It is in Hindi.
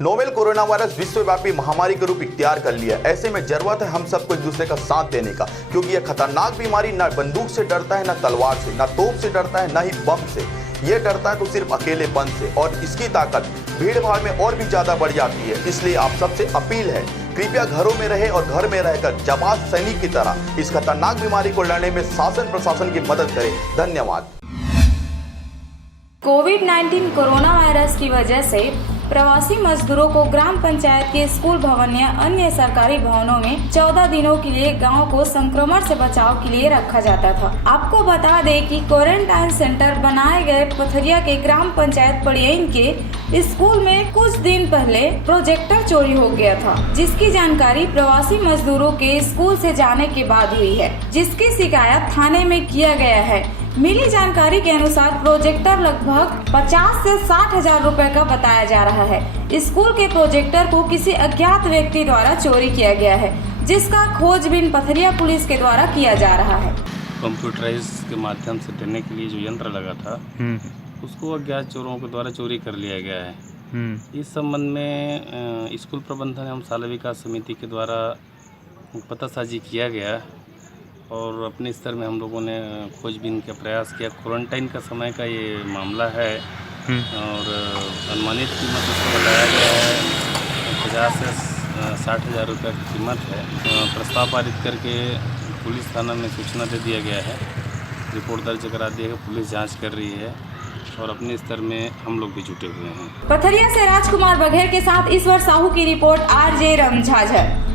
नोवेल कोरोना वायरस विश्वव्यापी महामारी का रूप इख्तियार कर लिया। ऐसे में जरूरत है हम सबको एक दूसरे का साथ देने का, क्योंकि यह खतरनाक बीमारी न बंदूक से डरता है, न तलवार से, न तोप से डरता है, न ही बम से। ये डरता है तो सिर्फ अकेलेपन से, और इसकी ताकत भीड़ भाड़ में और भी ज्यादा बढ़ जाती है। इसलिए आप सबसे अपील है, कृपया घरों में रहे और घर में रहकर जाबाज सैनिक की तरह इस खतरनाक बीमारी को लड़ने में शासन प्रशासन की मदद करें। धन्यवाद। कोविड-19 कोरोना वायरस की वजह से प्रवासी मजदूरों को ग्राम पंचायत के स्कूल भवन या अन्य सरकारी भवनों में 14 दिनों के लिए गांव को संक्रमण से बचाव के लिए रखा जाता था। आपको बता दें कि क्वारंटाइन सेंटर बनाए गए पथरिया के ग्राम पंचायत पड़ियन के स्कूल में कुछ दिन पहले प्रोजेक्टर चोरी हो गया था, जिसकी जानकारी प्रवासी मजदूरों के स्कूल से जाने के बाद हुई है, जिसकी शिकायत थाने में किया गया है। मिली जानकारी के अनुसार प्रोजेक्टर लगभग 50 से 60 हजार रुपए का बताया जा रहा है। स्कूल के प्रोजेक्टर को किसी अज्ञात व्यक्ति द्वारा चोरी किया गया है, जिसका खोजबीन पथरिया पुलिस के द्वारा किया जा रहा है। कंप्यूटराइज के माध्यम से देने के लिए जो यंत्र लगा था उसको अज्ञात चोरों के द्वारा चोरी कर लिया गया है। इस संबंध में स्कूल प्रबंधन एवं शाला विकास समिति के द्वारा पतासाजी किया गया और अपने स्तर में हम लोगों ने खोजबीन का प्रयास किया। क्वारंटाइन का समय का ये मामला है और अनुमानित कीमत उसको बताया गया है 50 से 60 हज़ार रुपये की कीमत है। प्रस्ताव पारित करके पुलिस थाना में सूचना दे दिया गया है, रिपोर्ट दर्ज करा दिया है, पुलिस जांच कर रही है और अपने स्तर में हम लोग भी जुटे हुए हैं। पथरिया से राजकुमार बघेल के साथ ईश्वर साहू की रिपोर्ट, RJ रमझाझर।